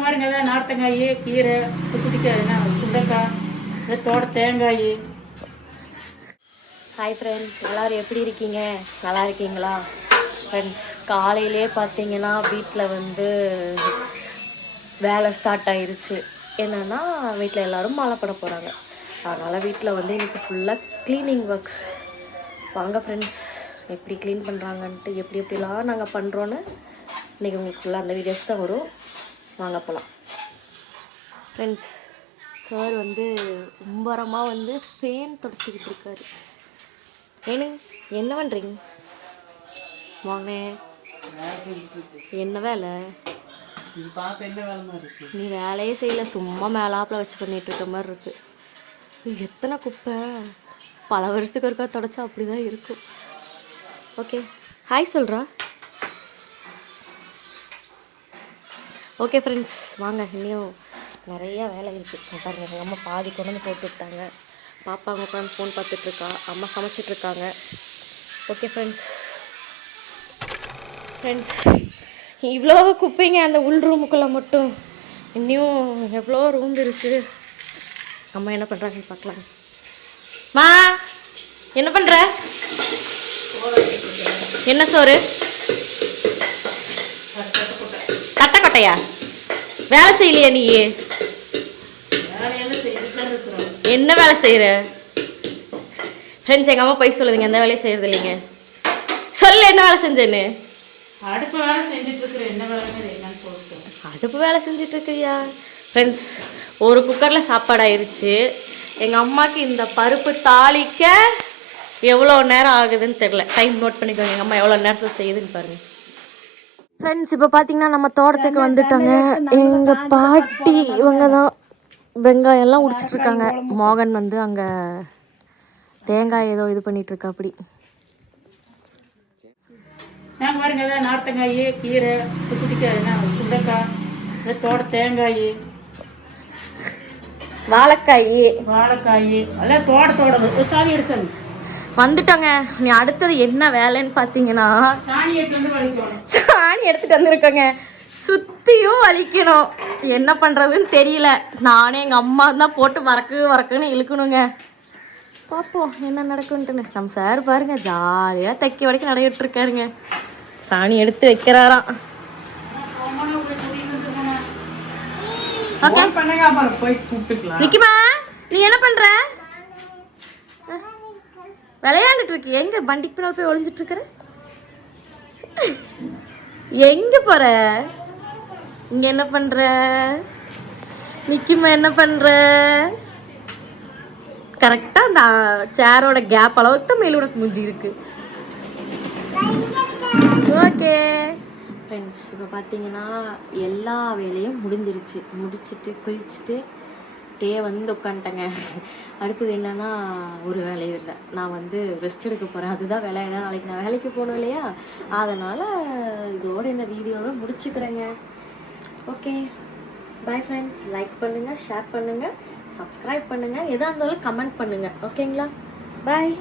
நாங்கள் பாருங்க அதான் நார்த்தங்காய், கீரை, சுக்குட்டிக்காய், சுண்டைக்காய், தோட தேங்காய். ஹாய் ஃப்ரெண்ட்ஸ், எல்லோரும் எப்படி இருக்கீங்க? நல்லா இருக்கீங்களா ஃப்ரெண்ட்ஸ்? காலையிலே பார்த்தீங்கன்னா வீட்டில் வந்து வேலை ஸ்டார்ட் ஆயிடுச்சு. என்னென்னா வீட்டில் எல்லோரும் மாலை போட போகிறாங்க. அதனால் வீட்டில் வந்து இன்றைக்கி ஃபுல்லாக க்ளீனிங் ஒர்க்ஸ். வாங்க ஃப்ரெண்ட்ஸ், எப்படி க்ளீன் பண்ணுறாங்கன்ட்டு, எப்படிலாம் நாங்கள் பண்ணுறோன்னு இன்றைக்கி உங்களுக்கு ஃபுல்லாக அந்த வீடியோஸ் தான் வரும். வாங்க போகலாம் ஃப்ரெண்ட்ஸ். சார் வந்து ரொம்பரமாக வந்து ஃபேன் தொடச்சிக்கிட்டு இருக்காரு. என்ன பண்ணுறீங்க? வாங்க, என்ன வேலை? நீ வேலையே செய்யலை, சும்மா மேலாப்பில் வச்சு பண்ணிகிட்டு இருக்க மாதிரி இருக்கு. எத்தனை குப்பை, பல வருஷத்துக்கு ஒருக்கா தொடச்சா அப்படி தான் இருக்கும். ஓகே, ஹாய் சொல்கிறா. ஓகே ஃப்ரெண்ட்ஸ், வாங்க. இன்னும் நிறையா வேலை இருக்குது பாருங்க. எங்கள் அம்மா பாதி கொண்டு வந்து போட்டு விட்டாங்க. பாப்பா அவங்க உட்காந்து ஃபோன் பார்த்துட்ருக்கா, அம்மா சமைச்சிட்ருக்காங்க. ஓகே ஃப்ரெண்ட்ஸ், இவ்வளோ குப்பைங்க அந்த உள் ரூமுக்குள்ளே மட்டும். இன்னும் எவ்வளோ ரூம் இருக்குது. அம்மா என்ன பண்ணுறாங்கன்னு பார்க்கலாம். மா, என்ன பண்ணுற? என்ன சோறு? தட்டைக்கொட்டையா? வேலை செய்யலையா நீ? என்ன வேலை செய்கிற? ஃப்ரெண்ட்ஸ், எங்கள் அம்மா போய் சொல்லுதுங்க, எந்த வேலையும் செய்கிறது இல்லைங்க. சொல்லு, என்ன வேலை செஞ்சேன்னு? அடுப்பு வேலை செஞ்சுட்ருக்குறேன். என்ன வேலைன்னு என்னன்னு சொல்லிட்டு. அடுப்பு வேலை செஞ்சிட்ருக்கியா? ஃப்ரெண்ட்ஸ், ஒரு குக்கரில் சாப்பாடு ஆயிடுச்சு. எங்கள் அம்மாவுக்கு இந்த பருப்பு தாளிக்க எவ்வளோ நேரம் ஆகுதுன்னு தெரில. டைம் நோட் பண்ணிக்கோங்க, எங்கள் அம்மா எவ்வளோ நேரத்தில் செய்யுதுன்னு பாருங்கள். ஃப்ரெண்ட்ஸ், இப்போ பார்த்தீங்கன்னா நம்ம தோட்டத்துக்கு வந்துட்டாங்க. எங்கள் பாட்டி இவங்க தான் வெங்காயம் எல்லாம் உடிச்சிட்ருக்காங்க. மோகன் வந்து அங்கே தேங்காய் ஏதோ இது பண்ணிகிட்ருக்கா. அப்படி நாங்கள் பாருங்க அதான் நார்த்தங்காய், கீரை, சுக்குட்டிக்காய், சுண்டைக்காய், தோட தேங்காய், வாழைக்காய் எல்லாம் தோட்டத்தோட சாமி எடுத்து வந்துட்டோங்க. நீ அடுத்தது என்ன வேலைன்னு பார்த்தீங்கன்னா, சாணி எடுத்துட்டு வலிக்கணும். சாணி எடுத்துகிட்டு வந்துருக்கோங்க. சுற்றியும் வலிக்கணும். என்ன பண்ணுறதுன்னு தெரியல. நானே எங்கள் அம்மா தான் போட்டு வரக்குன்னு இழுக்கணுங்க. பார்ப்போம் என்ன நடக்குன்ட்டுன்னு. நம்ம சார் பாருங்க, ஜாலியாக தைக்க வரைக்கும் நடையிட்டுருக்காருங்க. சாணி எடுத்து வைக்கிறாராம். நிக்கிமா, நீ என்ன பண்ற? விளையாண்டுட்டு இருக்கு. எங்க வண்டிக்கு பின்னால் போய் ஒளிஞ்சிட்டு இருக்கிற? எங்க போற? இங்க என்ன பண்ற? நிக்கிமா என்ன பண்ற? கரெக்டா அந்த சேரோட கேப் அளவுக்கு தான் மேல உனக்கு மூஞ்சி இருக்கு. ஓகே ஃப்ரெண்ட்ஸ், இப்போ பார்த்தீங்கன்னா எல்லா வேலையும் முடிச்சுட்டு குளிச்சுட்டு அப்படியே வந்து உட்காந்துட்டேங்க. அடுத்தது என்னென்னா, ஒரு வேலையும் இல்லை. நான் வந்து ரெஸ்ட் எடுக்க போகிறேன். அதுதான் வேலை. ஏன்னா நாளைக்கு நான் வேலைக்கு போகணும் இல்லையா? அதனால் இதோட இந்த வீடியோவை முடிச்சுக்கிறேங்க. Okay, bye friends. லைக் பண்ணுங்கள், ஷேர் பண்ணுங்கள், சப்ஸ்கிரைப் பண்ணுங்கள், எதாக இருந்தாலும் கமெண்ட் பண்ணுங்கள். ஓகேங்களா? பாய்.